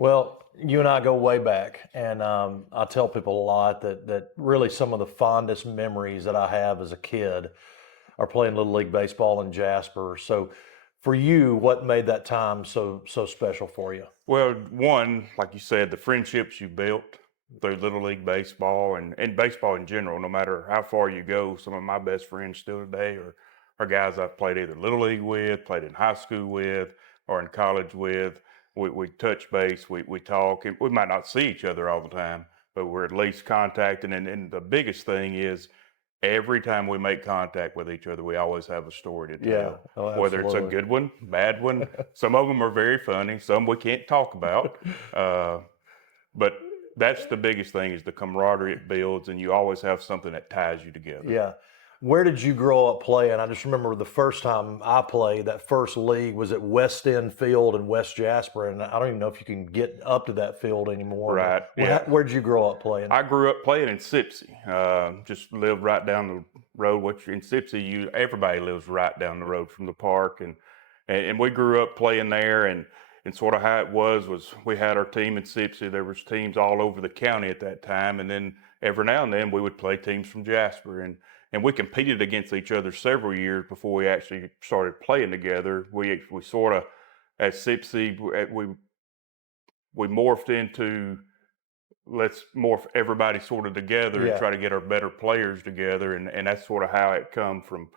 Well, you and I go way back, and I tell people a lot that really some of the fondest memories that I have as a kid are playing Little League baseball in Jasper. So, for you, what made that time so special for you? Well, one, like you said, the friendships you built through Little League baseball and baseball in general, no matter how far you go, some of my best friends still today are guys I've played either Little League with, played in high school with, or in college with. We touch base, we talk, and we might not see each other all the time, but we're at least contacting. And the biggest thing is every time we make contact with each other, we always have a story to Yeah, tell, oh, whether it's a absolutely. good one, bad one. Some of them are very funny, some we can't talk about. Uh, but that's the biggest thing is the camaraderie it builds, and you always have something that ties you together. Yeah. Where did you grow up playing? I just remember the first time I played, that first league was at West End Field in West Jasper, and I don't even know if you can get up to that field anymore. But Right, yeah. where did you grow up playing? I grew up playing in Sipsey. Just lived right down the road. Which in Sipsey, everybody lives right down the road from the park, and we grew up playing there. And sort of how it was we had our team in Sipsey. There was teams all over the county at that time, and then every now and then we would play teams from Jasper, and we competed against each other several years before we actually started playing together. We sort of at Sipsey we morphed into let's morph everybody sort of together and Yeah, try to get our better players together. And that's sort of how it come from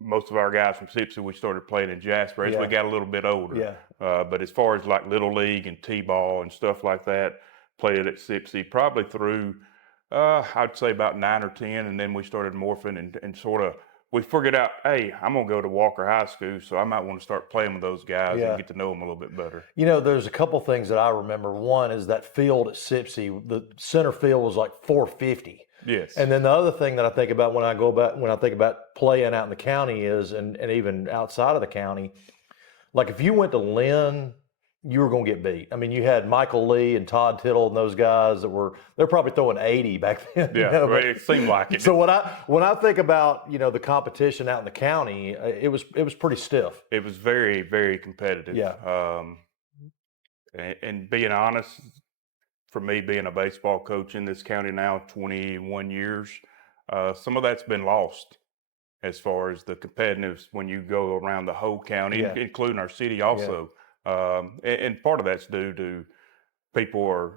most of our guys from Sipsey. We started playing in Jasper as we yeah, got a little bit older. yeah. But as far as like Little League and T-ball and stuff like that, played at Sipsey probably through, I'd say about 9 or 10. And then we started morphing and sort of, we figured out, hey, I'm going to go to Walker High School, so I might want to start playing with those guys and Yeah. get to know them a little bit better. There's a couple things that I remember. One is that field at Sipsey, the center field was like 450. Yes. And then the other thing that I think about when I think about playing out in the county is, and even outside of the county, like if you went to Lynn, you were going to get beat. I mean, you had Michael Lee and Todd Tittle and those guys they're probably throwing 80 back then. Yeah, well, But it seemed like it. so when I think about the competition out in the county, it was pretty stiff. It was very, very competitive. Yeah, And being honest, for me being a baseball coach in this county now, 21 years, some of that's been lost as far as the competitiveness when you go around the whole county, yeah, including our city yeah, also. And part of that's due to people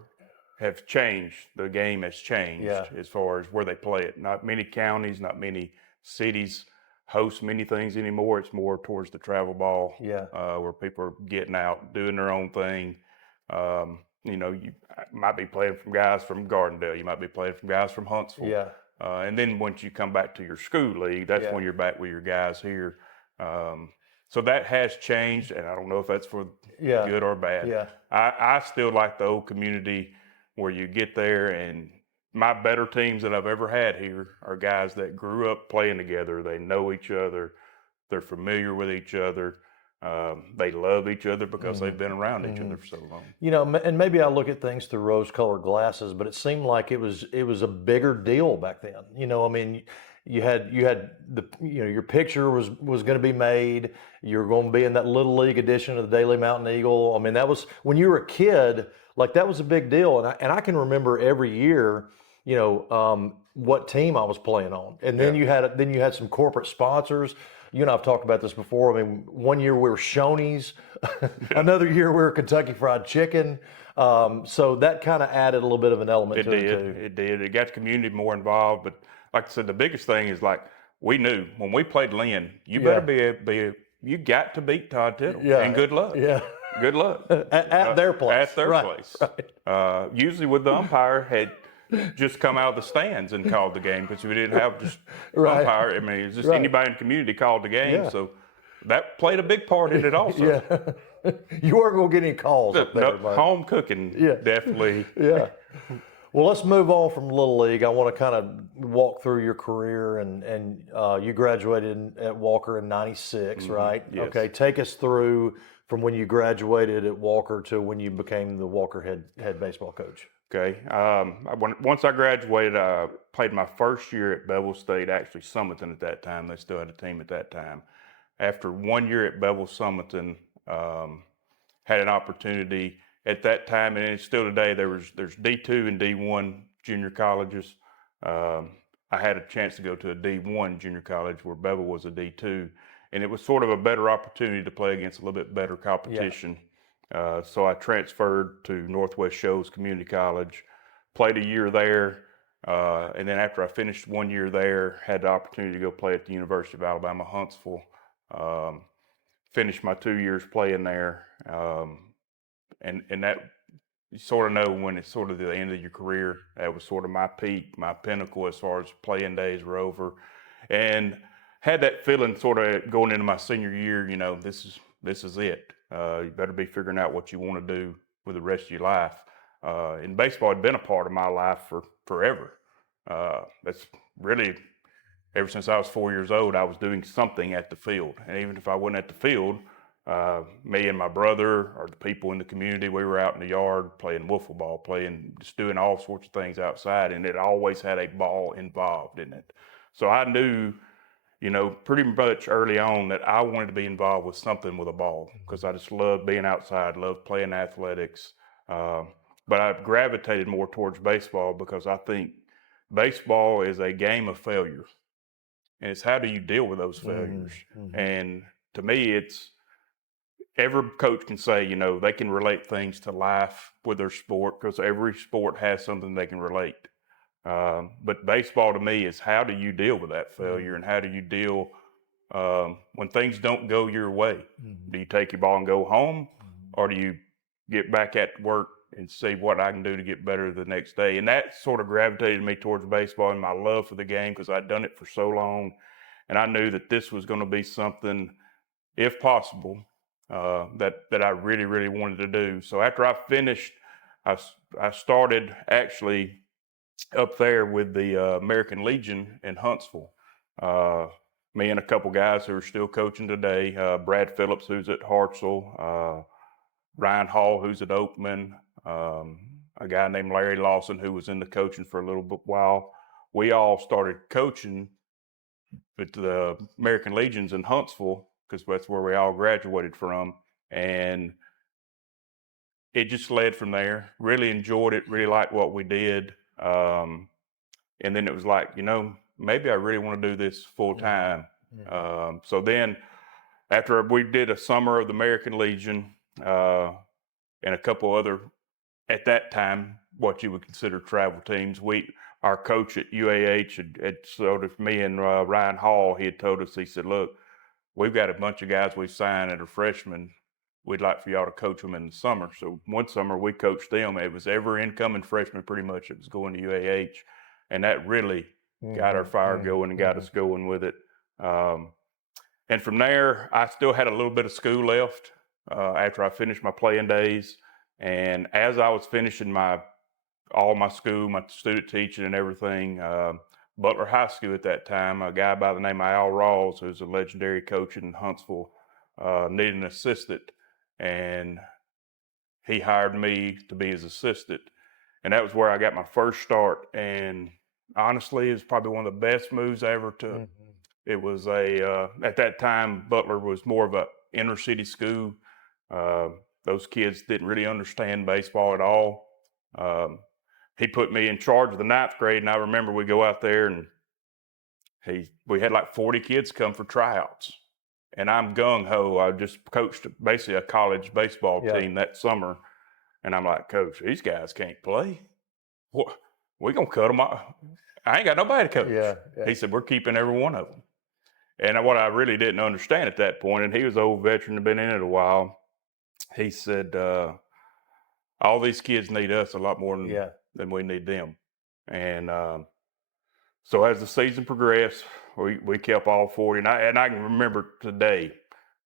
have changed. The game has changed yeah, as far as where they play it. Not many counties, not many cities host many things anymore. It's more towards the travel ball, yeah, where people are getting out, doing their own thing. You might be playing from guys from Gardendale. You might be playing from guys from Huntsville. yeah, And then once you come back to your school league, that's yeah, when you're back with your guys here. So that has changed, and I don't know if that's for yeah, good or bad. yeah, I still like the old community where you get there, and my better teams that I've ever had here are guys that grew up playing together. They know each other. They're familiar with each other. They love each other because hmm they've been around each hmm other for so long. And maybe I look at things through rose-colored glasses, but it seemed like it was a bigger deal back then. I mean, you had your picture was going to be made. You're going to be in that Little League edition of the Daily Mountain Eagle. I mean, that was when you were a kid. Like that was a big deal, and I can remember every year, what team I was playing on, and then Yeah. you had some corporate sponsors. You and I've talked about this before. I mean, one year we were Shoney's, another year we were Kentucky Fried Chicken. So that kind of added a little bit of an element It to it did. too. It did. It got the community more involved. But like I said, the biggest thing is like we knew when we played Lynn, you better Yeah, you got to beat Todd Tittle, and yeah, good luck. yeah. Good luck At their place, at their right, place. right, Usually, with the umpire had just come out of the stands and called the game because we didn't have just right, umpire. I mean, it's just right. anybody in the community called the game. Yeah, So that played a big part in it also. yeah. You weren't gonna get any calls up there, No, but home cooking yeah, definitely. yeah. Well, let's move on from Little League. I want to kind of walk through your career, and you graduated at Walker in '96, right? Yes. Okay, take us through from when you graduated at Walker to when you became the Walker head baseball coach. Okay. Once I graduated, I played my first year at Bevel State, actually Summerton at that time. They still had a team at that time. After 1 year at Bevel Summerton, had an opportunity at that time, and it's still today, there's D2 and D1 junior colleges. I had a chance to go to a D1 junior college where Bevel was a D2, and it was sort of a better opportunity to play against a little bit better competition. So I transferred to Northwest Shoals Community College, played a year there, and then after I finished 1 year there, had the opportunity to go play at the University of Alabama, Huntsville. Finished my 2 years playing there, and that, you sort of know when it's sort of the end of your career. That was sort of my peak, my pinnacle as far as playing days were over, and had that feeling sort of going into my senior year. You know, this is it. You better be figuring out what you want to do with the rest of your life. And baseball had been a part of my life for forever. That's really ever since I was 4 years old. I was doing something at the field, and even if I wasn't at the field, me and my brother or the people in the community, we were out in the yard playing wiffle ball, playing, just doing all sorts of things outside, and it always had a ball involved in it. So I knew, you know, pretty much early on that I wanted to be involved with something with a ball, because I just loved being outside, loved playing athletics. But I gravitated more towards baseball because I think baseball is a game of failure, and it's how do you deal with those failures. And to me, it's, every coach can say, you know, they can relate things to life with their sport because every sport has something they can relate. But baseball to me is how do you deal with that failure, and how do you deal when things don't go your way? Do you take your ball and go home, or do you get back at work and see what I can do to get better the next day? And that sort of gravitated me towards baseball and my love for the game, because I'd done it for so long, and I knew that this was going to be something, if possible, that I really, really wanted to do. So after I finished, I started actually up there with the American Legion in Huntsville. Me and a couple guys who are still coaching today, Brad Phillips, who's at Hartselle, Ryan Hall, who's at Oakman, a guy named Larry Lawson, who was in the coaching for a little bit while. We all started coaching at the American Legions in Huntsville, because that's where we all graduated from. And it just led from there. Really enjoyed it, really liked what we did. And then it was like, you know, maybe I really want to do this full time. So then after we did a summer of the American Legion and a couple other, at that time, what you would consider travel teams, our coach at UAH had sort of, me and Ryan Hall, he had told us, he said, look, we've got a bunch of guys we've signed that are freshmen. We'd like for y'all to coach them in the summer. So one summer we coached them. It was every incoming freshman pretty much that was going to UAH. And that really got our fire going and got us going with it. And from there, I still had a little bit of school left after I finished my playing days. And as I was finishing all my school, my student teaching and everything, Butler High School at that time, a guy by the name of Al Rawls, who's a legendary coach in Huntsville, needed an assistant, and he hired me to be his assistant. And that was where I got my first start. And honestly, it was probably one of the best moves I ever took. It was at that time, Butler was more of a inner city school. Those kids didn't really understand baseball at all. He put me in charge of the 9th grade, and I remember we go out there and we had like 40 kids come for tryouts. And I'm gung-ho. I just coached basically a college baseball team that summer. And I'm like, Coach, these guys can't play. What? We gonna cut them off. I ain't got nobody to coach. He said, we're keeping every one of them. And what I really didn't understand at that point, and he was an old veteran, had been in it a while, he said, all these kids need us a lot more than we need them. And so as the season progressed, we kept all 40. And I can remember today,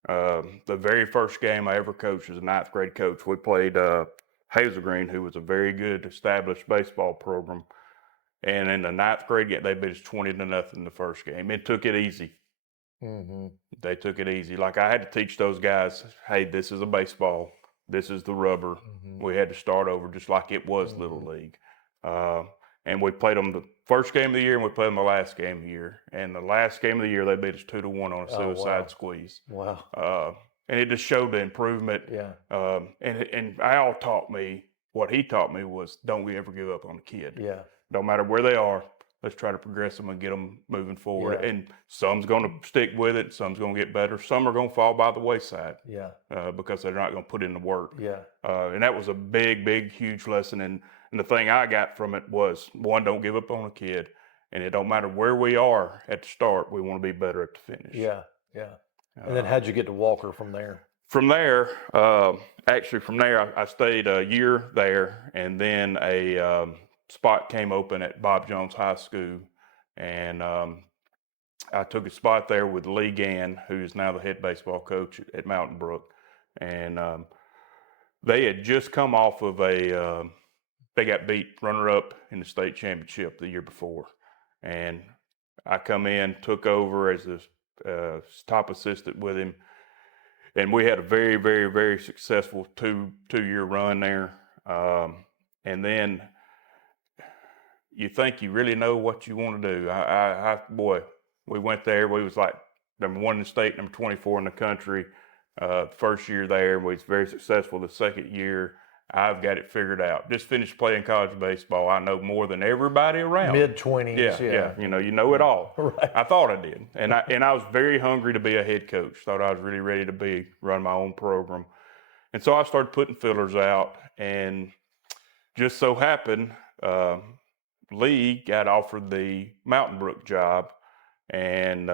the very first game I ever coached as a 9th grade coach. We played Hazel Green, who was a very good established baseball program. And in the 9th grade game, they beat us 20-0 the first game. It took it easy. They took it easy. Like, I had to teach those guys, hey, this is a baseball. This is the rubber. We had to start over just like it was Little League. And we played them the first game of the year, and we played them the last game of the year. And the last game of the year, they beat us 2-1 on a suicide squeeze. and it just showed the improvement. Yeah. And Al taught me, what he taught me was, don't ever give up on a kid. Yeah. Don't matter where they are, let's try to progress them and get them moving forward. Yeah. And some's going to stick with it, some's going to get better, some are going to fall by the wayside. Yeah. Because they're not going to put in the work. Yeah. And that was a big, huge lesson. And the thing I got from it was, one, don't give up on a kid. And it don't matter where we are at the start, we want to be better at the finish. Yeah. Yeah. And then how'd you get to Walker from there? From there, actually from there, I stayed a year there, and then a spot came open at Bob Jones High School, and I took a spot there with Lee Gann, who's now the head baseball coach at Mountain Brook, and they had just come off of they got beat runner-up in the state championship the year before, and I come in, took over as the top assistant with him. And we had a very successful two-year run there. And then you think you really know what you want to do. Boy, we went there. We was like number 1 in the state, number 24 in the country. First year there, we was very successful. The second year, I've got it figured out. Just finished playing college baseball. I know more than everybody around. Mid-20s. Yeah. You know it all. Right. I thought I did. And I was very hungry to be a head coach. Thought I was really ready to run my own program. And so I started putting fillers out, and just so happened, Lee got offered the Mountain Brook job and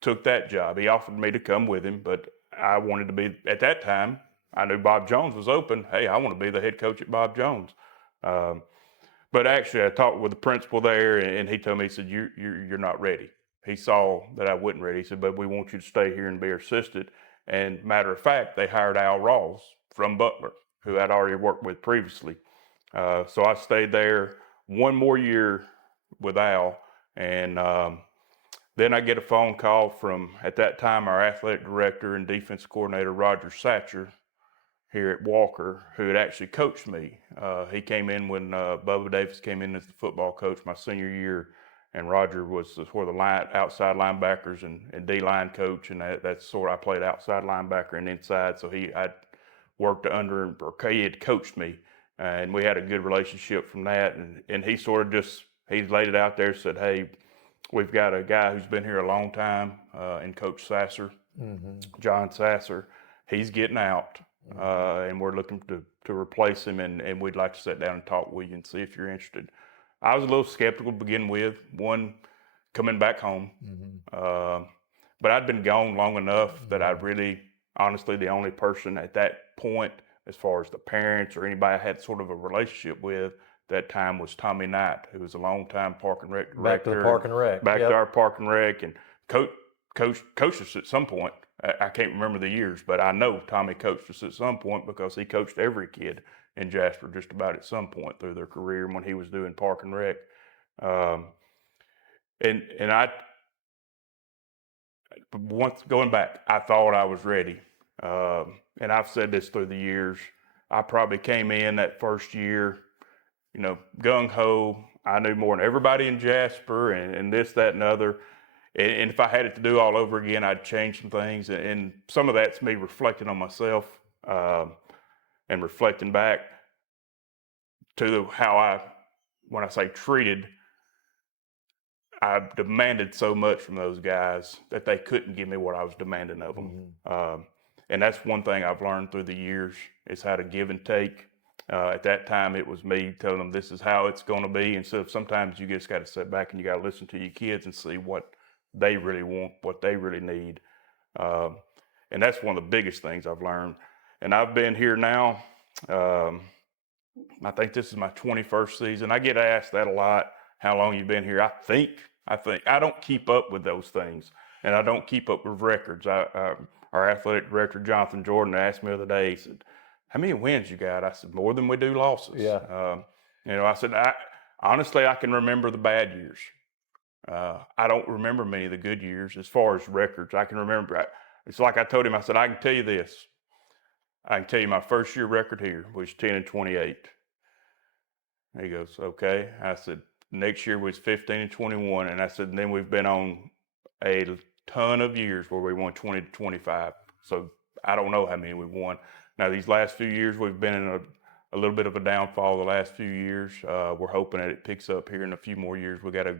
took that job. He offered me to come with him, but I wanted to be, at that time, I knew Bob Jones was open. Hey, I want to be the head coach at Bob Jones. But actually, I talked with the principal there, and he told me, he said, you're not ready. He saw that I wasn't ready. He said, but we want you to stay here and be our assistant. And matter of fact, they hired Al Rawls from Butler, who I'd already worked with previously. So I stayed there one more year with Al, and then I get a phone call from, at that time, our athletic director and defense coordinator, Roger Satcher, here at Walker, who had actually coached me. He came in when Bubba Davis came in as the football coach my senior year, and Roger was sort of the outside linebackers and D-line coach, and that's sort of, I played outside linebacker and inside, so I'd worked under him, or he had coached me, and we had a good relationship from that, and he sort of just, he laid it out there, said, hey, we've got a guy who's been here a long time, and Coach Sasser, John Sasser, he's getting out. And we're looking to replace him, and we'd like to sit down and talk with you and see if you're interested. I was a little skeptical to begin with, one, coming back home. But I'd been gone long enough that I really, honestly, the only person at that point, as far as the parents or anybody I had sort of a relationship with, that time was Tommy Knight, who was a longtime Park and Rec director. Back to the Park and Rec. Back to our Park and Rec, and coached us at some point. I can't remember the years, but I know Tommy coached us at some point because he coached every kid in Jasper just about at some point through their career when he was doing Park and Rec. And I, once going back, I thought I was ready. And I've said this through the years. I probably came in that first year, gung-ho. I knew more than everybody in Jasper and this, that, and other. And if I had it to do all over again, I'd change some things. And some of that's me reflecting on myself and reflecting back to how when I say treated, I demanded so much from those guys that they couldn't give me what I was demanding of them. And that's one thing I've learned through the years is how to give and take. At that time, it was me telling them this is how it's going to be. And so sometimes you just got to sit back and you got to listen to your kids and see what they really want, what they really need. And that's one of the biggest things I've learned. And I've been here now, I think this is my 21st season. I get asked that a lot, how long you've been here. I think I don't keep up with those things, and I don't keep up with records. Our athletic director, Jonathan Jordan, asked me the other day, he said, how many wins you got? I said, more than we do losses. Yeah. I said, honestly, I can remember the bad years. I don't remember many of the good years as far as records. I can remember, it's like I told him, I said, I can tell you this. I can tell you my first year record here was 10-28. He goes, okay. I said, next year was 15-21. And I said, and then we've been on a ton of years where we won 20 to 25. So I don't know how many we won. Now, these last few years, we've been in a little bit of a downfall the last few years. We're hoping that it picks up here in a few more years. We got a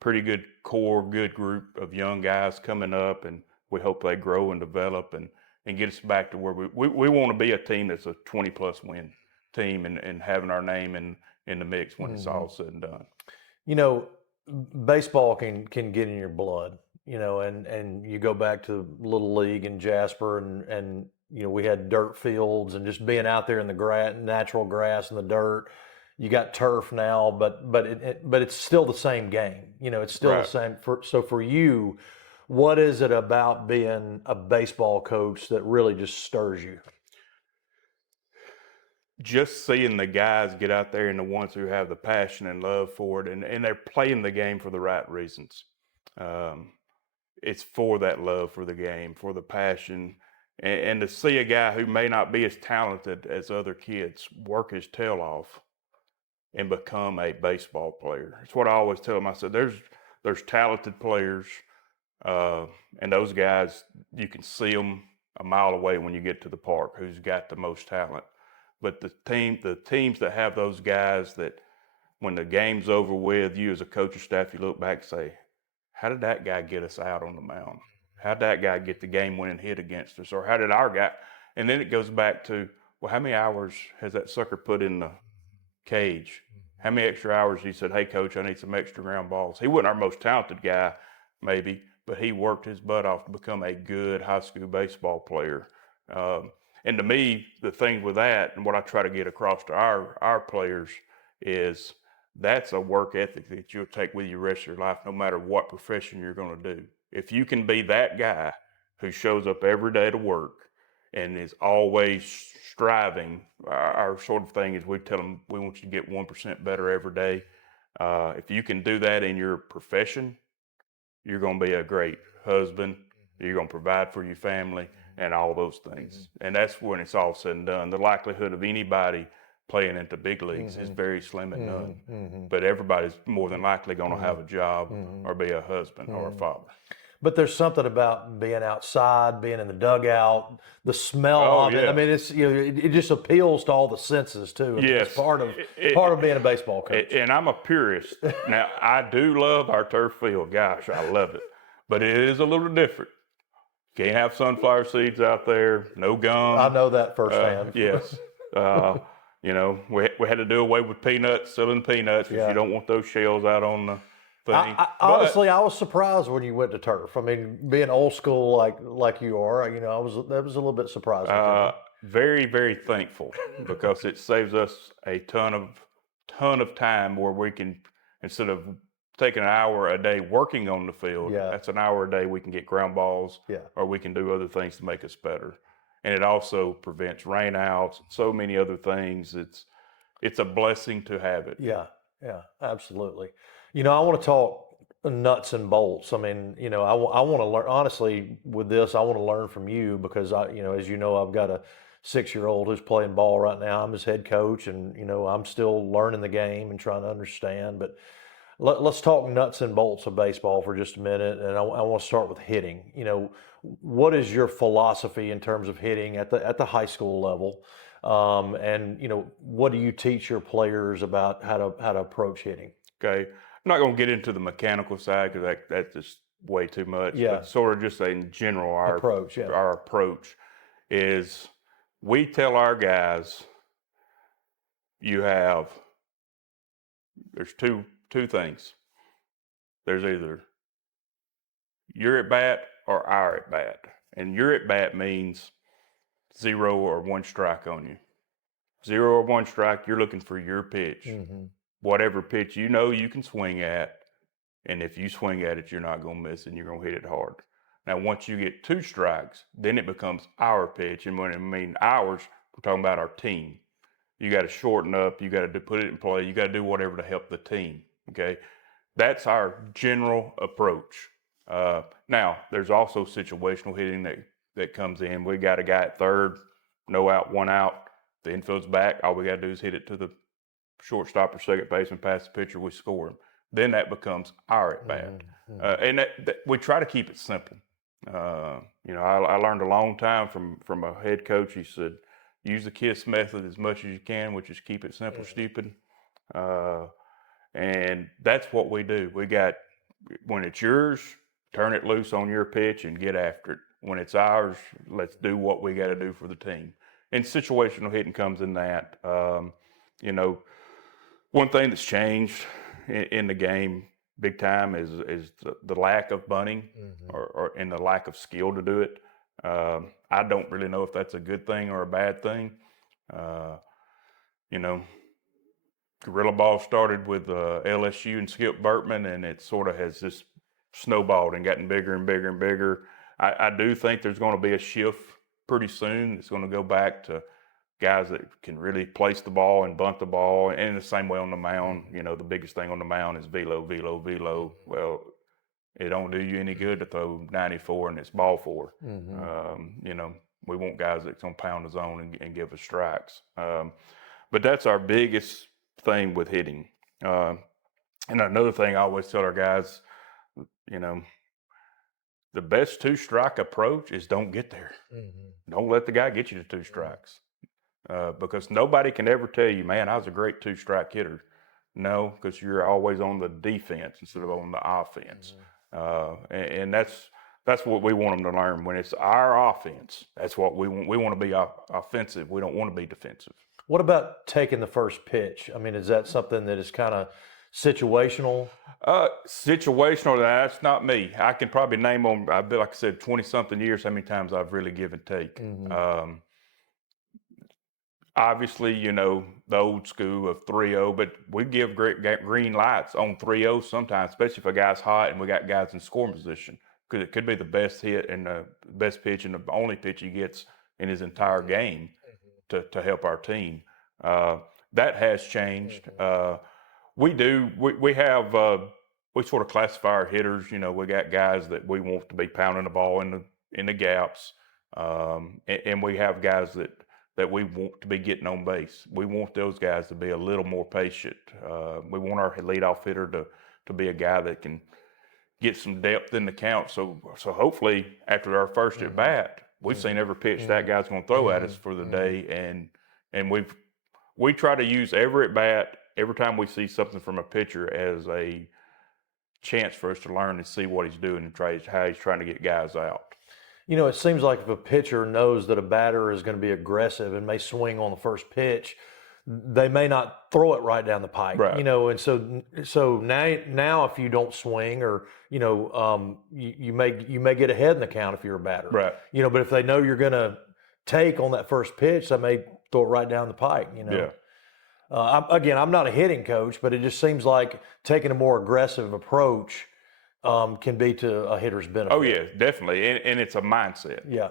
pretty good core, good group of young guys coming up, and we hope they grow and develop and get us back to where we want to be a team that's a 20-plus win team and having our name in the mix when it's all said and done. You know, baseball can get in your blood, you know, and you go back to Little League in Jasper and you know, we had dirt fields and just being out there in the grass, natural grass and the dirt. You got turf now, but it's still the same game. You know, it's still the Right. same. So for you, what is it about being a baseball coach that really just stirs you? Just seeing the guys get out there and the ones who have the passion and love for it, and they're playing the game for the right reasons. It's for that love for the game, for the passion, and to see a guy who may not be as talented as other kids work his tail off and become a baseball player. It's what I always tell them. I said, there's talented players, and those guys, you can see them a mile away when you get to the park, who's got the most talent. But the teams that have those guys that when the game's over with, you as a coaching staff, you look back and say, how did that guy get us out on the mound? How did that guy get the game-winning hit against us? Or how did our guy? And then it goes back to, well, how many hours has that sucker put in the cage? How many extra hours he said, hey, coach, I need some extra ground balls. He wasn't our most talented guy, maybe, but he worked his butt off to become a good high school baseball player. And to me, the thing with that and what I try to get across to our players is that's a work ethic that you'll take with you the rest of your life, no matter what profession you're going to do. If you can be that guy who shows up every day to work and is always striving, our sort of thing is we tell them we want you to get 1% better every day. If you can do that in your profession, you're going to be a great husband. You're going to provide for your family and all those things. And that's when it's all said and done. The likelihood of anybody playing into big leagues is very slim and none. But everybody's more than likely going to have a job or be a husband or a father. But there's something about being outside, being in the dugout, the smell of it. Yeah. I mean, it's it just appeals to all the senses too. Yes. It's part of being a baseball coach. And I'm a purist. Now, I do love our turf field. Gosh, I love it. But it is a little different. Can't have sunflower seeds out there, no gum. I know that firsthand. Yes. We had to do away with peanuts, selling peanuts, because you don't want those shells out on the thing. Honestly, I was surprised when you went to turf. I mean, being old school like you are, that was a little bit surprising. Very, very thankful because it saves us a ton of time where we can, instead of taking an hour a day working on the field, that's an hour a day we can get ground balls, or we can do other things to make us better. And it also prevents rainouts, so many other things. It's a blessing to have it. Yeah, absolutely. I want to talk nuts and bolts. I mean, I want to learn, honestly, with this, I want to learn from you because as you know, I've got a 6-year-old who's playing ball right now. I'm his head coach and, I'm still learning the game and trying to understand, but let's talk nuts and bolts of baseball for just a minute. And I want to start with hitting. What is your philosophy in terms of hitting at the high school level? And what do you teach your players about how to approach hitting? Okay. I'm not going to get into the mechanical side because that's just way too much. Yeah. But sort of just in general, our approach is we tell our guys there's two things. There's either your at bat or our at bat. And your at bat means 0 or 1 strike on you. 0 or 1 strike, you're looking for your pitch. Whatever pitch you can swing at, and if you swing at it, you're not going to miss and you're going to hit it hard. Now, once you get 2 strikes, then it becomes our pitch. And when I mean ours, we're talking about our team. You got to shorten up. You got to put it in play. You got to do whatever to help the team. Okay, that's our general approach. Now, there's also situational hitting that comes in. We got a guy at third, no out, 1 out. The infield's back. All we got to do is hit it to the shortstop or second baseman, pass the pitcher, we score him. then that becomes our at bat. And that we try to keep it simple. I learned a long time from a head coach. He said, use the KISS method as much as you can, which is keep it simple, stupid. And that's what we do. We got, when it's yours, turn it loose on your pitch and get after it. When it's ours, let's do what we got to do for the team. And situational hitting comes in that. One thing that's changed in the game big time is the lack of bunting or and the lack of skill to do it. I don't really know if that's a good thing or a bad thing. Gorilla Ball started with LSU and Skip Burtman, and it sort of has just snowballed and gotten bigger and bigger and bigger. I do think there's going to be a shift pretty soon. It's going to go back to guys that can really place the ball and bunt the ball, and in the same way on the mound. The biggest thing on the mound is velo, velo, velo. Well, it don't do you any good to throw 94 and it's ball four. We want guys that's going to pound the zone and give us strikes. But that's our biggest thing with hitting. And another thing I always tell our guys, the best two-strike approach is don't get there. Don't let the guy get you to two strikes. Because nobody can ever tell you, man, I was a great two-strike hitter. No, because you're always on the defense instead of on the offense. And that's what we want them to learn. When it's our offense, that's what we want. We want to be offensive. We don't want to be defensive. What about taking the first pitch? I mean, is that something that is kind of situational? Situational, that's not me. I can probably name on, like I said, 20-something years, how many times I've really give and take. Obviously, the old school of 3-0, but we give green lights on 3-0 sometimes, especially if a guy's hot and we got guys in scoring position, because it could be the best hit and the best pitch and the only pitch he gets in his entire game to help our team. That has changed. We sort of classify our hitters. We got guys that we want to be pounding the ball in the gaps, and we have guys that we want to be getting on base. We want those guys to be a little more patient. We want our leadoff hitter to be a guy that can get some depth in the count. So hopefully after our first at bat, we've seen every pitch that guy's going to throw at us for the day, and we try to use every at bat, every time we see something from a pitcher, as a chance for us to learn and see what he's doing and how he's trying to get guys out. It seems like if a pitcher knows that a batter is going to be aggressive and may swing on the first pitch, they may not throw it right down the pipe. Right. And so now if you don't swing, or you may get ahead in the count if you're a batter. Right. But if they know you're going to take on that first pitch, they may throw it right down the pike. Yeah. I'm not a hitting coach, but it just seems like taking a more aggressive approach can be to a hitter's benefit. Oh yeah, definitely, and it's a mindset. Yeah.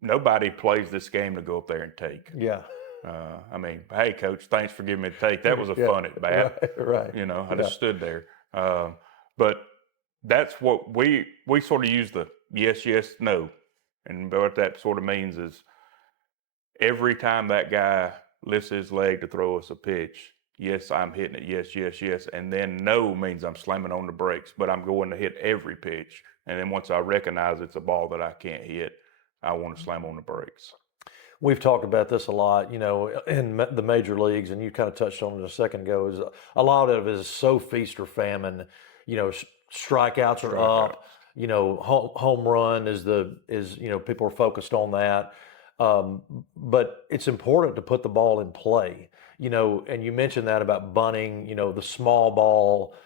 Nobody plays this game to go up there and take. Yeah. Hey coach, thanks for giving me the take. That was a fun at bat. Right. I just stood there. But that's what we sort of use the yes, yes, no. And what that sort of means is every time that guy lifts his leg to throw us a pitch, yes, I'm hitting it, yes, yes, yes. And then no means I'm slamming on the brakes, but I'm going to hit every pitch. And then once I recognize it's a ball that I can't hit, I want to slam on the brakes. We've talked about this a lot, in the major leagues, and you kind of touched on it a second ago, is a lot of it is so feast or famine. Strikeouts are up, home run is people are focused on that. But it's important to put the ball in play, and you mentioned that about bunting, the small ball.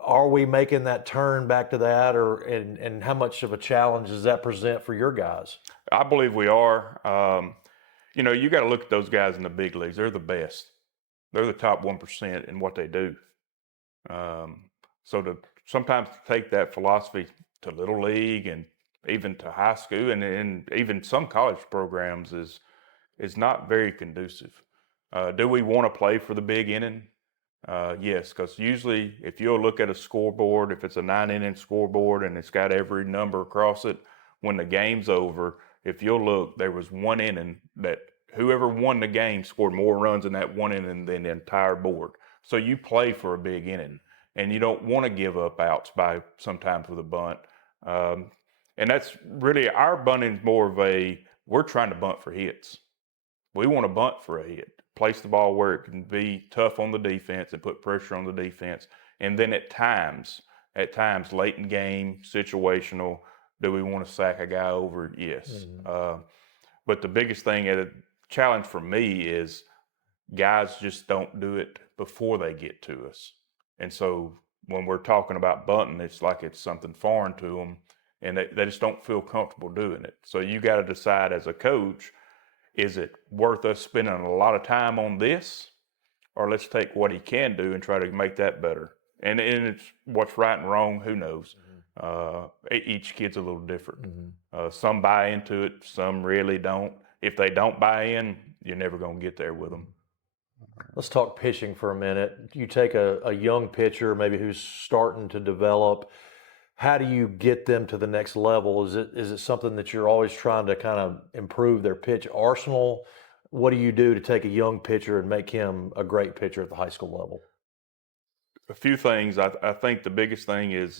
Are we making that turn back to that, and how much of a challenge does that present for your guys? I believe we are. You got to look at those guys in the big leagues. They're the best. They're the top 1% in what they do. So to sometimes take that philosophy to little league and even to high school and even some college programs is not very conducive. Do we want to play for the big inning? Yes, because usually if you'll look at a scoreboard, if it's a 9-inning scoreboard and it's got every number across it, when the game's over, if you'll look, there was one inning that whoever won the game scored more runs in that one inning than the entire board. So you play for a big inning, and you don't want to give up outs by sometimes with a bunt. And that's really our bunting's more of we're trying to bunt for hits. We want to bunt for a hit, place the ball where it can be tough on the defense and put pressure on the defense. And then at times late in game, situational, do we want to sack a guy over? Yes. But the biggest thing, a challenge for me is guys just don't do it before they get to us. And so when we're talking about bunting, it's like it's something foreign to them, and they just don't feel comfortable doing it. So you got to decide as a coach, is it worth us spending a lot of time on this, or let's take what he can do and try to make that better? And it's what's right and wrong, who knows? Each kid's a little different. Some buy into it, some really don't. If they don't buy in, you're never going to get there with them. Let's talk pitching for a minute. You take a young pitcher, maybe who's starting to develop. How do you get them to the next level? Is it something that you're always trying to kind of improve their pitch arsenal? What do you do to take a young pitcher and make him a great pitcher at the high school level? A few things. I think the biggest thing is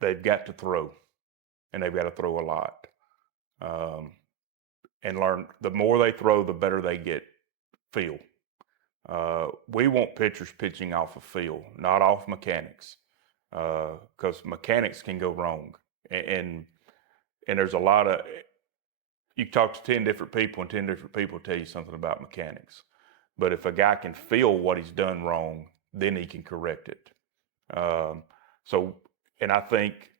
they've got to throw, and they've got to throw a lot. And learn, the more they throw, the better they get feel. We want pitchers pitching off of feel, not off mechanics, because mechanics can go wrong. And there's a lot of, you talk to 10 different people and 10 different people tell you something about mechanics. But if a guy can feel what he's done wrong, then he can correct it. And I think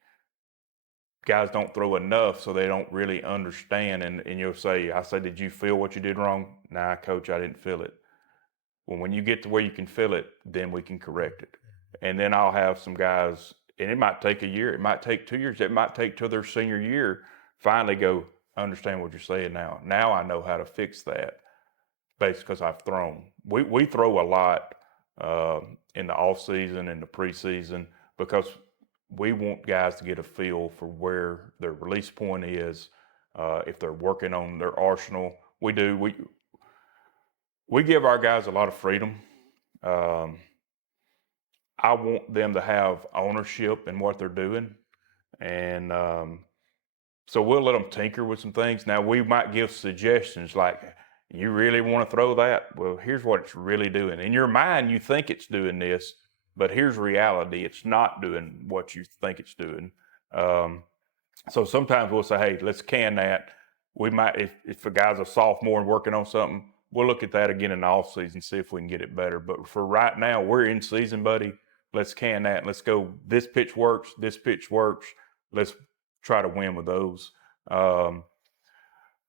guys don't throw enough, so they don't really understand. And you'll say, I say, did you feel what you did wrong? Nah, coach, I didn't feel it. Well, when you get to where you can feel it, then we can correct it. And then I'll have some guys, and it might take a year, it might take 2 years, it might take till their senior year, finally go, I understand what you're saying now. Now I know how to fix that, basically because I've thrown. We throw a lot in the off season and the preseason because we want guys to get a feel for where their release point is, if they're working on their arsenal. We do. We give our guys a lot of freedom. I want them to have ownership in what they're doing. And so we'll let them tinker with some things. Now, we might give suggestions like, you really want to throw that? Well, here's what it's really doing. In your mind, you think it's doing this, but here's reality. It's not doing what you think it's doing. So sometimes we'll say, hey, let's can that. We might, if a guy's a sophomore and working on something, we'll look at that again in the off season, see if we can get it better. But for right now, we're in season, buddy. Let's can that. Let's go. This pitch works. This pitch works. Let's try to win with those.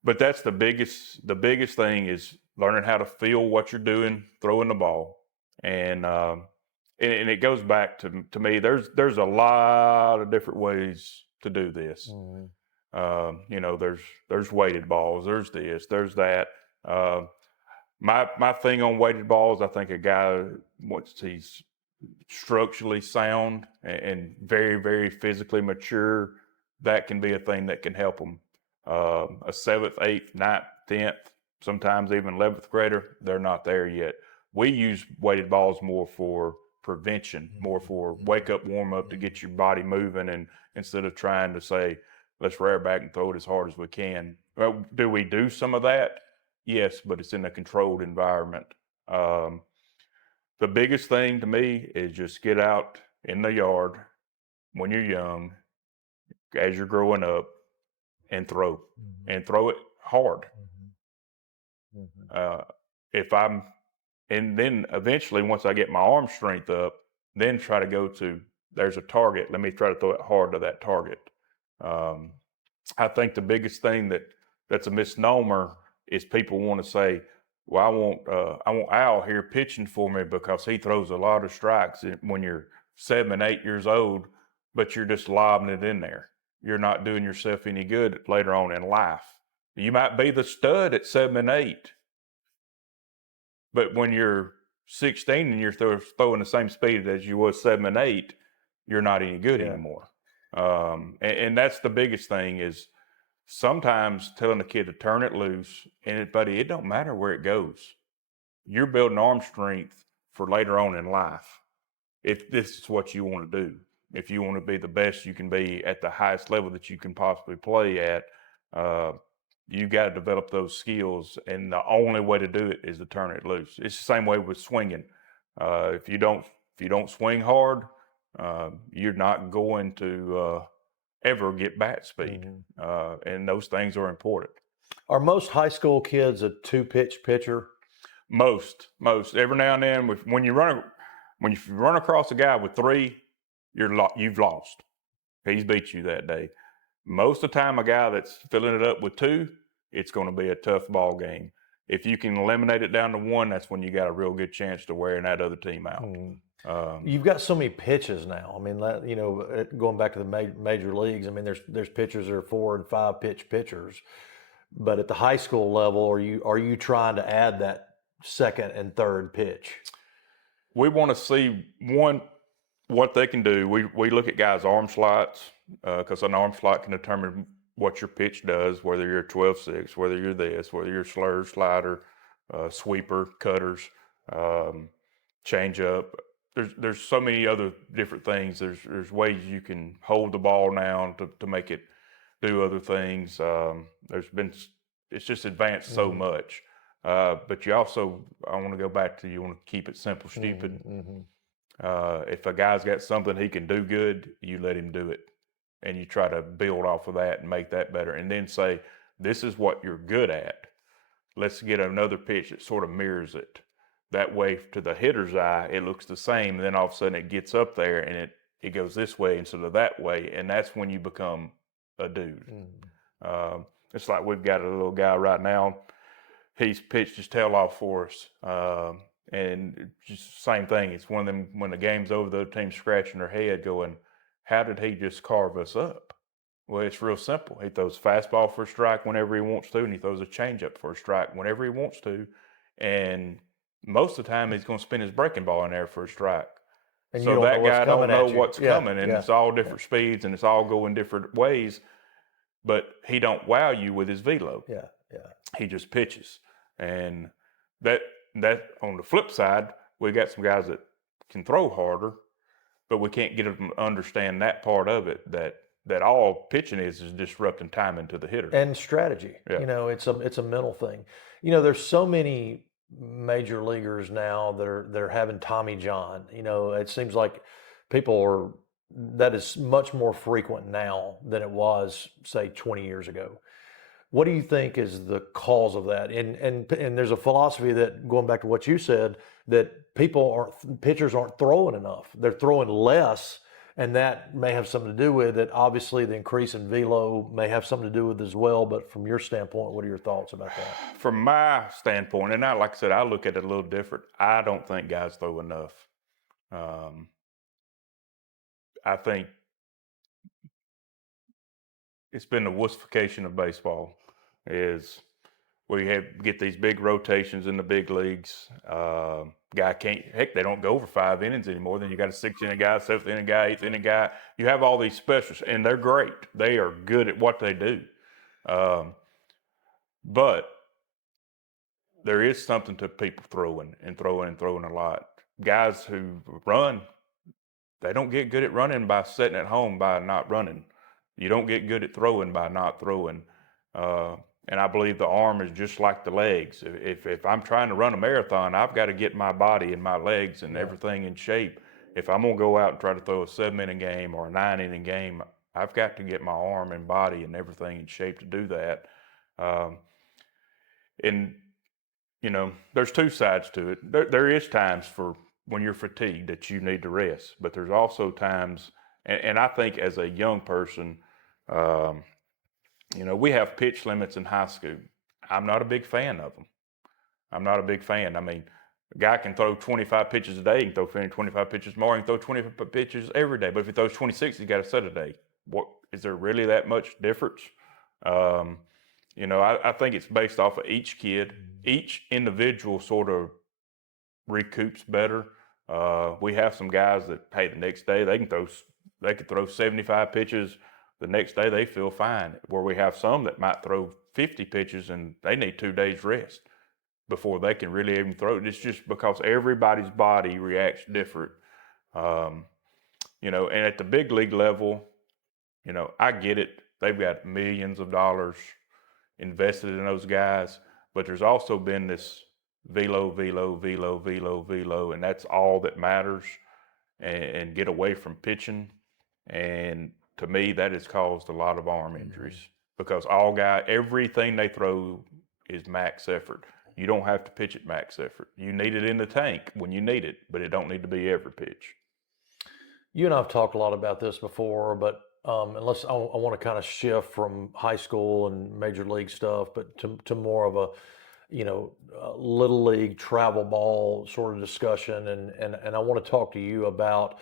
But that's the biggest thing is learning how to feel what you're doing, throwing the ball. And it goes back to me, there's a lot of different ways to do this. There's weighted balls, there's this, there's that. My thing on weighted balls, I think a guy, once he's structurally sound and very, very physically mature, that can be a thing that can help them. A 7th, 8th, 9th, 10th, sometimes even 11th grader, they're not there yet. We use weighted balls more for prevention, more for wake up, warm up to get your body moving, and instead of trying to say, let's rear back and throw it as hard as we can. Well, do we do some of that? Yes, but it's in a controlled environment. The biggest thing to me is just get out in the yard when you're young, as you're growing up, and throw it hard. And then eventually, once I get my arm strength up, then try to go to, there's a target. Let me try to throw it hard to that target. I think the biggest thing that's a misnomer is people want to say, well, I want Al here pitching for me because he throws a lot of strikes when you're 7 and 8 years old, but you're just lobbing it in there. You're not doing yourself any good later on in life. You might be the stud at 7 and 8, but when you're 16 and you're throwing the same speed as you was 7 and 8, you're not any good anymore. And that's the biggest thing is sometimes telling a kid to turn it loose, and buddy, it don't matter where it goes. You're building arm strength for later on in life. If this is what you want to do, if you want to be the best you can be at the highest level that you can possibly play at, uh, you got to develop those skills, and the only way to do it is to turn it loose. It's the same way with swinging. If you don't swing hard, you're not going to ever get bat speed, and those things are important. Are most high school kids a two-pitch pitcher? Most. Every now and then, when you run across a guy with three, you've lost. He's beat you that day. Most of the time, a guy that's filling it up with two, it's going to be a tough ball game. If you can eliminate it down to one, that's when you got a real good chance to wearing that other team out. You've got so many pitches now. I mean, going back to the major leagues, I mean, there's pitchers that are 4 and 5 pitch pitchers, but at the high school level, are you trying to add that second and third pitch? We want to see what they can do. We look at guys' arm slots because an arm slot can determine what your pitch does, whether you're a 12-6, whether you're this, whether you're slur, slider, sweeper, cutters, change up. There's so many other different things. There's ways you can hold the ball now to make it do other things. It's just advanced so much. But you also, I want to go back to, you want to keep it simple, stupid. If a guy's got something he can do good, you let him do it. And you try to build off of that and make that better. And then say, this is what you're good at. Let's get another pitch that sort of mirrors it. That way, to the hitter's eye, it looks the same. And then all of a sudden it gets up there and it goes this way instead of that way. And that's when you become a dude. It's like we've got a little guy right now. He's pitched his tail off for us. And just the same thing. It's one of them, when the game's over, the other team's scratching their head going, how did he just carve us up? Well, it's real simple. He throws a fastball for a strike whenever he wants to, and he throws a changeup for a strike whenever he wants to. And most of the time, he's going to spin his breaking ball in there for a strike. And so that guy don't know what's Yeah, coming, and it's all different speeds, and it's all going different ways. But he don't wow you with his velo. Yeah. He just pitches. And that on the flip side, we got some guys that can throw harder, but we can't get them to understand that part of it, that all pitching is disrupting timing to the hitter. And strategy. Yeah. It's a mental thing. There's so many major leaguers now that are having Tommy John. It seems like that is much more frequent now than it was, say, 20 years ago. What do you think is the cause of that? And there's a philosophy that, going back to what you said, that pitchers aren't throwing enough. They're throwing less, and that may have something to do with it. Obviously, the increase in velo may have something to do with it as well. But from your standpoint, what are your thoughts about that? From my standpoint, and like I said, I look at it a little different. I don't think guys throw enough. I think it's been the wussification of baseball. Is we get these big rotations in the big leagues. Guy can't, heck, they don't go over 5 innings anymore. Then you got a 6-inning guy, 7th-inning guy, 8th-inning guy. You have all these specialists, and they're great. They are good at what they do. But there is something to people throwing a lot. Guys who run, they don't get good at running by sitting at home by not running. You don't get good at throwing by not throwing. And I believe the arm is just like the legs. If I'm trying to run a marathon, I've got to get my body and my legs and everything in shape. If I'm going to go out and try to throw a 7-inning game or a 9-inning game, I've got to get my arm and body and everything in shape to do that. And, there's two sides to it. There is times for when you're fatigued that you need to rest, but there's also times, and I think as a young person, we have pitch limits in high school. I'm not a big fan of them. I'm not a big fan. I mean, a guy can throw 25 pitches a day. He can throw 25 pitches more. He can throw 25 pitches every day. But if he throws 26, he's got to set a day. What is there really that much difference? I think it's based off of each kid. Each individual sort of recoups better. We have some guys that, hey, the next day they could throw 75 pitches the next day they feel fine. Where we have some that might throw 50 pitches and they need 2 days rest before they can really even throw it. It's just because everybody's body reacts different. You know, and at the big league level, you know, I get it. They've got millions of dollars invested in those guys, but there's also been this velo, and that's all that matters, and get away from pitching. And to me, that has caused a lot of arm injuries because everything they throw is max effort. You don't have to pitch at max effort. You need it in the tank when you need it, but it don't need to be every pitch. You and I have talked a lot about this before, but unless I want to kind of shift from high school and major league stuff, but to more of a, little league travel ball sort of discussion, and I want to talk to you about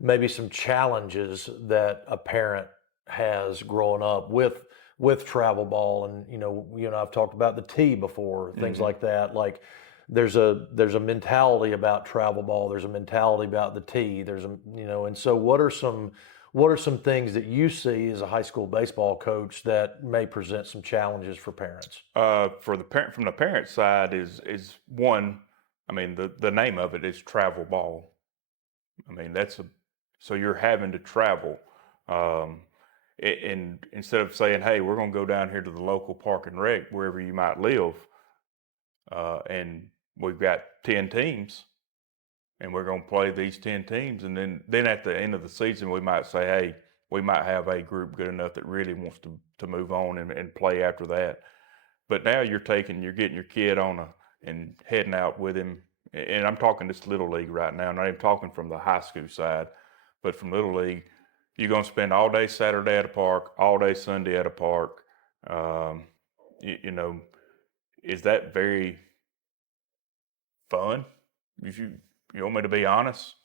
maybe some challenges that a parent has growing up with travel ball, and you and I've talked about the tee before, things like that. Like there's a mentality about travel ball. There's a mentality about the tee. And so what are some things that you see as a high school baseball coach that may present some challenges for parents? From the parent side is one. I mean, the name of it is travel ball. I mean, so you're having to travel. And instead of saying, hey, we're going to go down here to the local park and rec, wherever you might live, and we've got 10 teams, and we're going to play these 10 teams. And then at the end of the season, we might say, hey, we might have a group good enough that really wants to move on and play after that. But now you're getting your kid and heading out with him. And I'm talking this Little League right now, not even talking from the high school side, but from Little League. You're going to spend all day Saturday at a park, all day Sunday at a park. Is that very fun? You want me to be honest?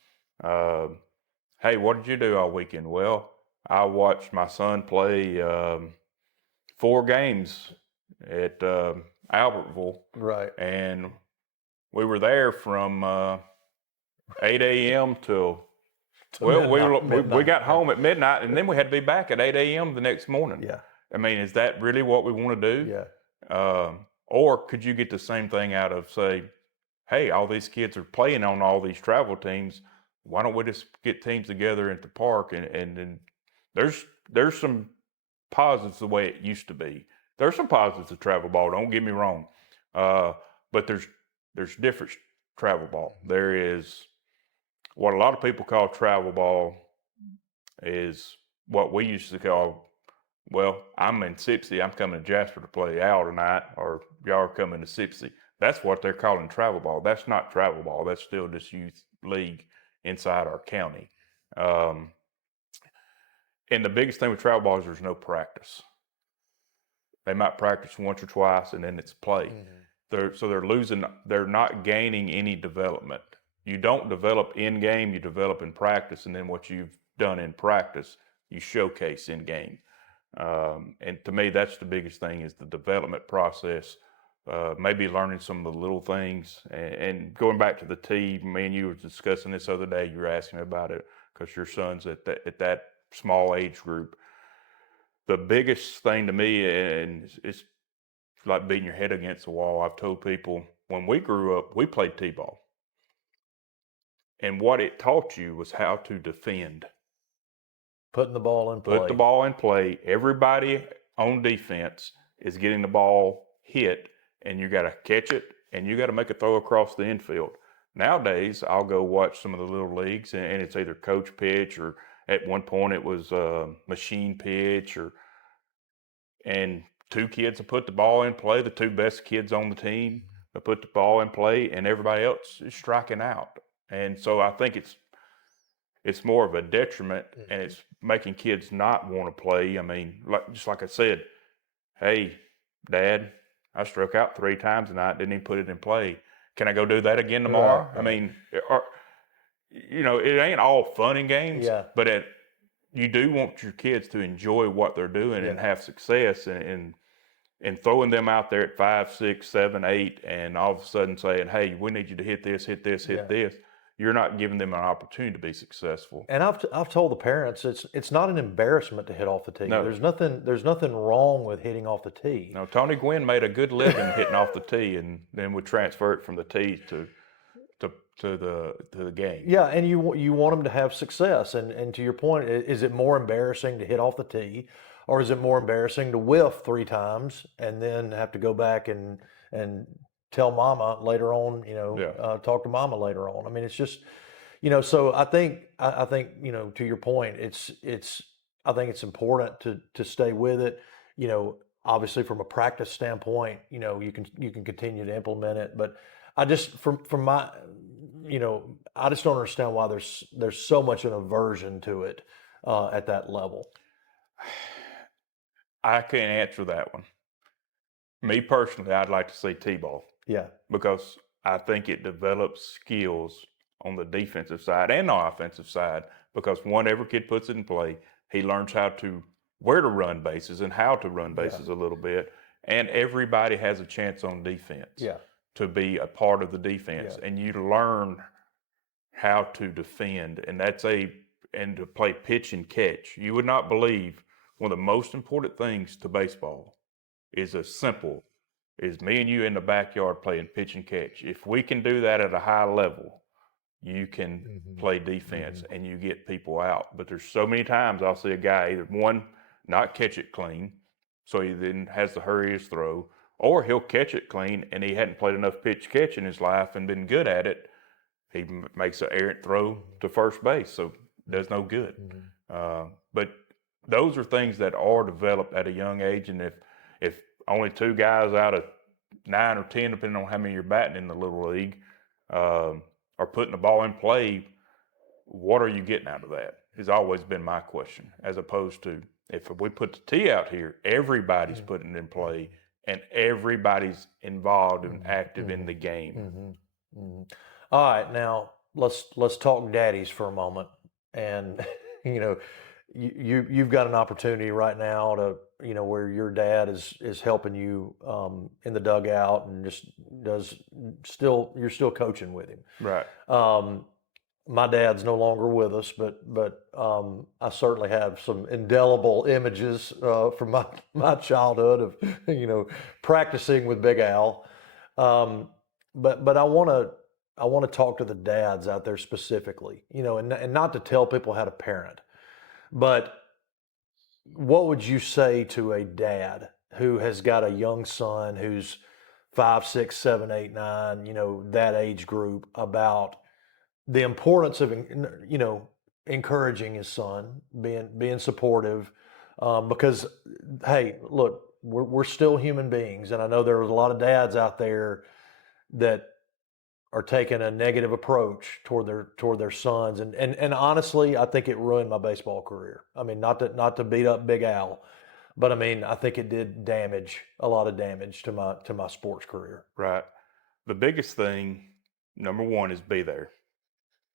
Hey, what did you do all weekend? Well, I watched my son play 4 games at Albertville. Right. And we were there from 8 a.m. till we got home at midnight, and then we had to be back at 8 a.m. the next morning. Yeah. I mean, is that really what we want to do? Yeah. Or could you get the same thing out of, say, hey, all these kids are playing on all these travel teams. Why don't we just get teams together at the park? And there's some positives the way it used to be. There's some positives to travel ball. Don't get me wrong, but there's different travel ball. There is what a lot of people call travel ball is what we used to call. Well, I'm in Sipsey. I'm coming to Jasper to play Al tonight, or y'all are coming to Sipsey. That's what they're calling travel ball. That's not travel ball. That's still just youth league inside our county. And the biggest thing with travel ball is there's no practice. They might practice once or twice, and then it's play. They're not gaining any development. You don't develop in game, you develop in practice, and then what you've done in practice, you showcase in game. And to me, that's the biggest thing is the development process. Maybe learning some of the little things, and going back to the tee. Me and you were discussing this other day. You were asking me about it because your son's at that small age group. The biggest thing to me, and it's like beating your head against the wall. I've told people when we grew up, we played t-ball, and what it taught you was how to defend. Putting the ball in play. Put the ball in play. Everybody on defense is getting the ball hit, and you got to catch it, and you got to make a throw across the infield. Nowadays, I'll go watch some of the little leagues, and it's either coach pitch, or at one point it was machine pitch, and 2 kids will put the ball in play, the 2 best kids on the team will put the ball in play, and everybody else is striking out. And so I think it's more of a detriment, and it's making kids not want to play. I mean, just like I said, hey, Dad, I struck out 3 times tonight, didn't even put it in play. Can I go do that again tomorrow? Right. I mean, it ain't all fun and games, but you do want your kids to enjoy what they're doing and have success, and throwing them out there at 5, 6, 7, 8, and all of a sudden saying, hey, we need you to hit this, hit this, hit this. you're not giving them an opportunity to be successful. And I've told the parents it's not an embarrassment to hit off the tee. No. There's nothing wrong with hitting off the tee. No, Tony Gwynn made a good living hitting off the tee, and then would transfer it from the tee to the game. Yeah, and you want them to have success. And to your point, is it more embarrassing to hit off the tee, or is it more embarrassing to whiff 3 times and then have to go back and tell mama later on? Talk to mama later on. I mean, it's just So I think to your point, I think it's important to stay with it. Obviously from a practice standpoint, you can continue to implement it, but I just from my I just don't understand why there's so much an aversion to it at that level. I can't answer that one. Me personally, I'd like to see T-ball. Yeah. Because I think it develops skills on the defensive side and the offensive side, because whenever kid puts it in play, he learns where to run bases and how to run bases a little bit. And everybody has a chance on defense to be a part of the defense. Yeah. And you learn how to defend, and and to play pitch and catch. You would not believe one of the most important things to baseball is me and you in the backyard playing pitch and catch. If we can do that at a high level, you can play defense and you get people out. But there's so many times I'll see a guy either not catch it clean, so he then has to hurry his throw, or he'll catch it clean and he hadn't played enough pitch catch in his life and been good at it. He makes an errant throw to first base, so it does no good. But those are things that are developed at a young age, and if only 2 guys out of 9 or 10, depending on how many you're batting in the little league, are putting the ball in play, what are you getting out of that? Has always been my question. As opposed to, if we put the tee out here, everybody's putting it in play and everybody's involved and active in the game. All right, now let's talk daddies for a moment. And you've got an opportunity right now to where your dad is helping you in the dugout and just you're still coaching with him. Right. My dad's no longer with us, but I certainly have some indelible images from my childhood of practicing with Big Al. But I want to talk to the dads out there specifically, and not to tell people how to parent, but what would you say to a dad who has got a young son who's 5, 6, 7, 8, 9, that age group, about the importance of, encouraging his son, being supportive, because, hey, look, we're still human beings. And I know there's a lot of dads out there that are taking a negative approach toward their sons, and honestly, I think it ruined my baseball career. I mean, not to beat up Big Al, but I mean, I think it did a lot of damage to my sports career. Right. The biggest thing, number one, is be there.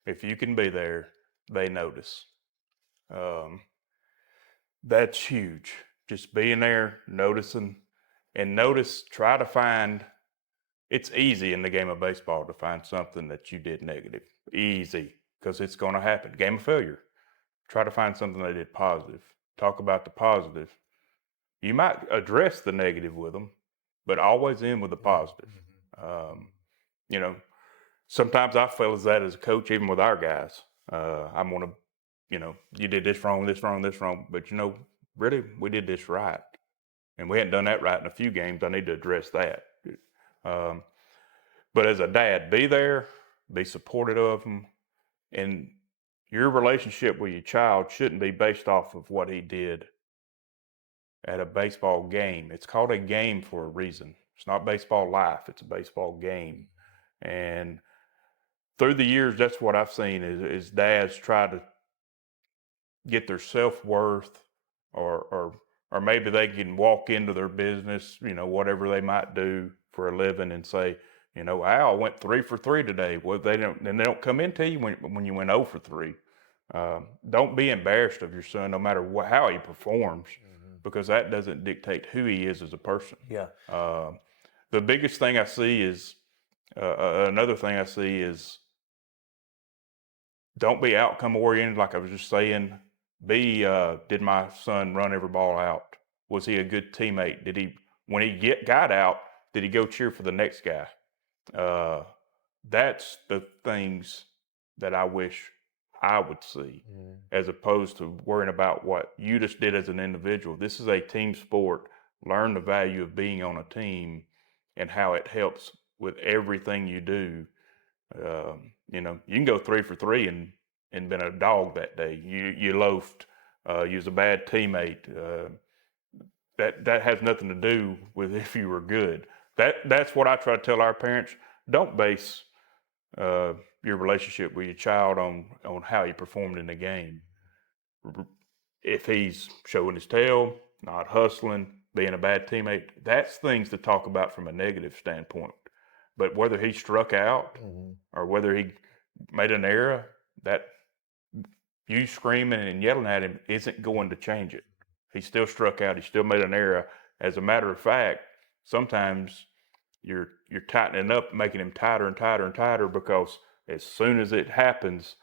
If you can be there, they notice. That's huge. Just being there, noticing, and try to find. It's easy in the game of baseball to find something that you did negative. Easy, because it's going to happen. Game of failure. Try to find something they did positive. Talk about the positive. You might address the negative with them, but always end with the positive. Sometimes I feel as that as a coach, even with our guys. I'm going to, you did this wrong, this wrong, this wrong. But, really, we did this right. And we hadn't done that right in a few games. I need to address that. But as a dad, be there, be supportive of them, and your relationship with your child shouldn't be based off of what he did at a baseball game. It's called a game for a reason. It's not baseball life, it's a baseball game. And through the years, that's what I've seen is dads try to get their self-worth, or maybe they can walk into their business, whatever they might do for a living, and say, Al went 3 for 3 today. Well, they don't come into you when you went 0 for 3. Don't be embarrassed of your son, no matter how he performs, because that doesn't dictate who he is as a person. Yeah. The biggest thing I see is, another thing I see is don't be outcome oriented, like I was just saying. Be, did my son run every ball out? Was he a good teammate? Did he, when he got out, did he go cheer for the next guy? Uh, that's the things that I wish I would see, as opposed to worrying about what you just did as an individual. This is a team sport. Learn the value of being on a team and how it helps with everything you do. You know, you can go 3 for 3 and been a dog that day. You loafed. You was a bad teammate. That has nothing to do with if you were good. That's what I try to tell our parents. Don't base your relationship with your child on how he performed in the game. If he's showing his tail, not hustling, being a bad teammate, that's things to talk about from a negative standpoint. But whether he struck out or whether he made an error, that you screaming and yelling at him isn't going to change it. He still struck out. He still made an error. As a matter of fact, sometimes you're tightening up, making him tighter and tighter and tighter, because as soon as it happens,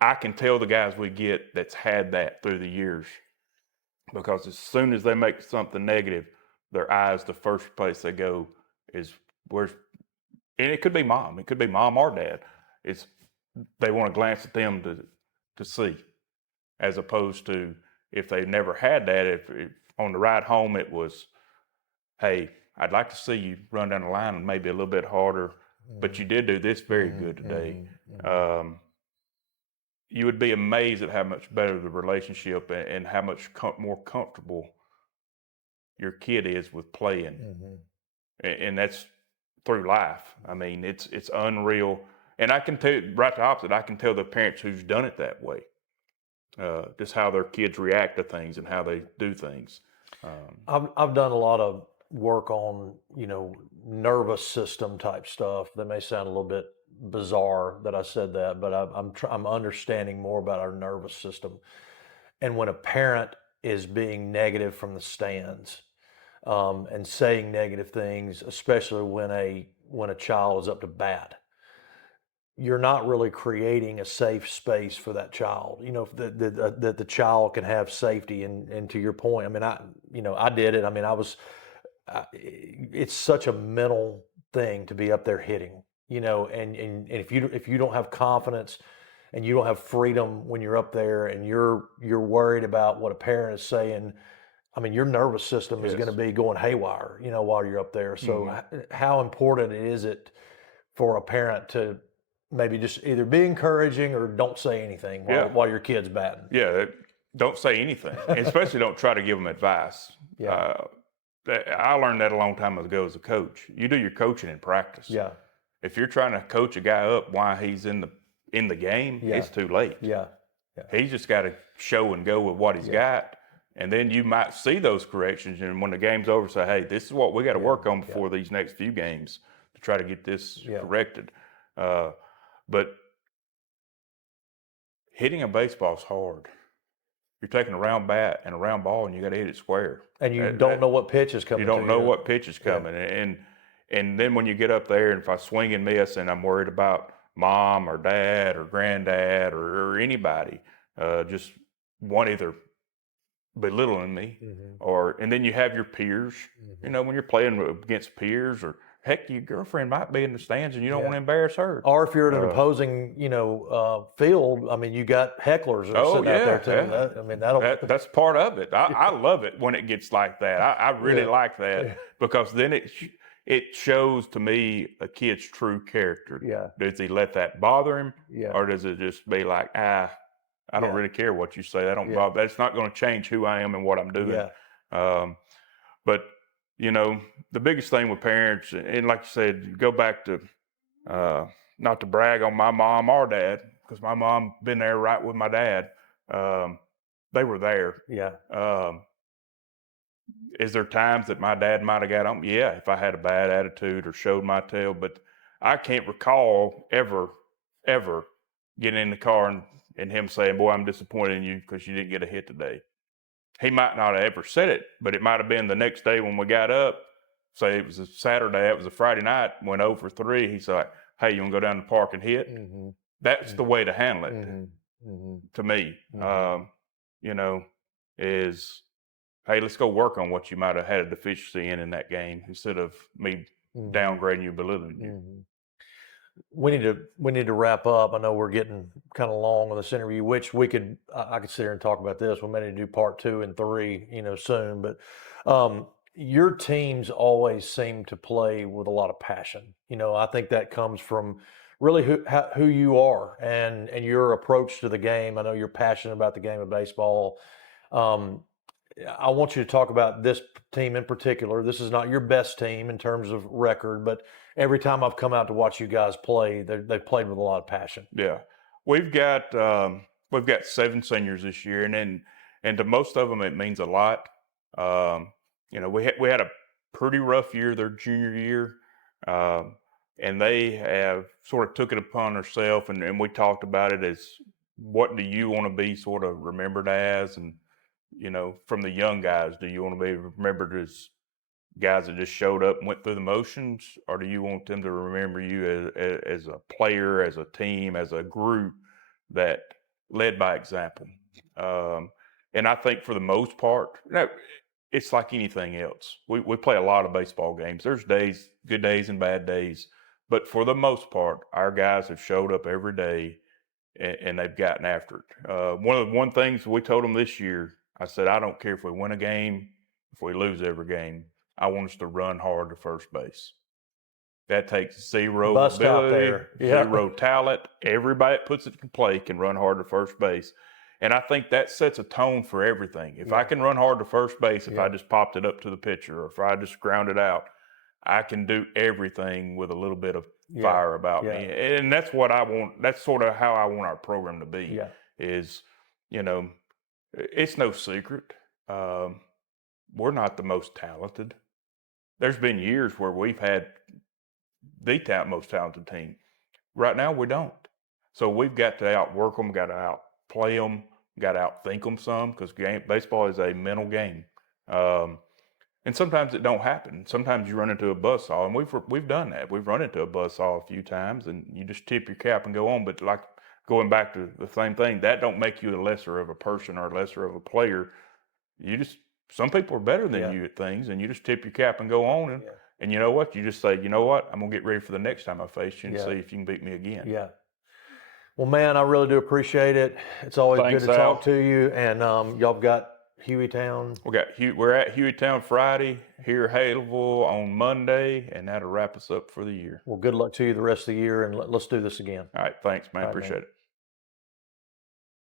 I can tell the guys we get that's had that through the years, because as soon as they make something negative, their eyes, the first place they go is where's, and it could be mom or dad. It's, they want to glance at them to see, as opposed to if they never had that, if on the ride home it was, hey, I'd like to see you run down the line and maybe a little bit harder, but you did do this very good today. You would be amazed at how much better the relationship and how much more comfortable your kid is with playing. And that's through life. I mean, it's unreal. And I can tell you right the opposite. I can tell the parents who's done it that way, just how their kids react to things and how they do things. I've done a lot of work on, you know, nervous system type stuff. That may sound a little bit bizarre that I said that, but I'm understanding more about our nervous system. And when a parent is being negative from the stands, and saying negative things, especially when a child is up to bat, you're not really creating a safe space for that child. You know, that the child can have safety. And to your point, I mean, I did it. I mean, it's such a mental thing to be up there hitting, you know, and if you don't have confidence and you don't have freedom when you're up there and you're worried about what a parent is saying, I mean, your nervous system is going to be going haywire, you know, while you're up there. So how important is it for a parent to maybe just either be encouraging or don't say anything while your kid's batting? Yeah, don't say anything, and especially don't try to give them advice. I learned that a long time ago as a coach. You do your coaching in practice. Yeah. If you're trying to coach a guy up while he's in the game, it's too late. Yeah. He's just got to show and go with what he's got. And then you might see those corrections, and when the game's over, say, hey, this is what we got to work on before these next few games to try to get this corrected. But hitting a baseball is hard. You're taking a round bat and a round ball, and you got to hit it square. And you don't know what pitch is coming. You don't know what pitch is coming. And then when you get up there, and if I swing and miss, and I'm worried about mom or dad or granddad or anybody, just one either belittling me and then you have your peers. You know, when you're playing against peers, or heck, your girlfriend might be in the stands and you don't want to embarrass her. Or if you're at an opposing, field, I mean, you got hecklers sitting out there too. I mean, that's part of it. I love it when it gets like that. I really like that because then it shows to me a kid's true character. Yeah. Does he let that bother him? Or does it just be like, I don't really care what you say. That's not going to change who I am and what I'm doing. But, you know, the biggest thing with parents, and like you said, go back to, not to brag on my mom or dad, because my mom been there right with my dad. They were there. Yeah. Is there times that my dad might have got on? Yeah, if I had a bad attitude or showed my tail. But I can't recall ever getting in the car and him saying, boy, I'm disappointed in you because you didn't get a hit today. He might not have ever said it, but it might have been the next day when we got up, say it was a Saturday, it was a Friday night, went 0 for 3. He said, hey, you want to go down to the park and hit? that's the way to handle it Mm-hmm. to me. Mm-hmm. You know, is hey, let's go work on what you might have had a deficiency in that game instead of me Mm-hmm. downgrading you, belittling you. Mm-hmm. We need to wrap up. I know we're getting kind of long on this interview, which I could sit here and talk about this. We may need to do part 2 and 3, soon. But your teams always seem to play with a lot of passion. I think that comes from really who you are and your approach to the game. I know you're passionate about the game of baseball. Um, I want you to talk about this team in particular. This is not your best team in terms of record, but every time I've come out to watch you guys play, they've played with a lot of passion. Yeah, we've got um, we've got 7 seniors this year, and to most of them it means a lot. Um, we had a pretty rough year their junior year, um, and they have sort of took it upon themselves, and we talked about it as what do you want to be sort of remembered as, and from the young guys, do you want to be remembered as guys that just showed up and went through the motions, or do you want them to remember you as a player, as a team, as a group that led by example? Um, and I think for the most part, it's like anything else. We play a lot of baseball games. There's days, good days and bad days, but for the most part, our guys have showed up every day and they've gotten after it. One things we told them this year, I said, I don't care if we win a game, if we lose every game. I want us to run hard to first base. That takes zero Bust out ability, there. Yeah. zero talent. Everybody that puts it to play can run hard to first base. And I think that sets a tone for everything. If I can run hard to first base, if I just popped it up to the pitcher, or if I just ground it out, I can do everything with a little bit of fire about me. And that's what I want. That's sort of how I want our program to be. Yeah. Is, it's no secret. We're not the most talented. There's been years where we've had the most talented team. Right now, we don't. So we've got to outwork them, got to outplay them, got to outthink them some, because baseball is a mental game. And sometimes it don't happen. Sometimes you run into a buzzsaw, and we've done that. We've run into a buzzsaw a few times, and you just tip your cap and go on. But like going back to the same thing, that don't make you a lesser of a person or lesser of a player. Some people are better than you at things, and you just tip your cap and go on. And you know what? You just say, you know what? I'm going to get ready for the next time I face you and see if you can beat me again. Yeah. Well, man, I really do appreciate it. It's always good to talk to you. And y'all got Hueytown. We're at Hueytown Friday, here at Haleville on Monday, and that'll wrap us up for the year. Well, good luck to you the rest of the year, and let's do this again. All right. Thanks, man. Appreciate it.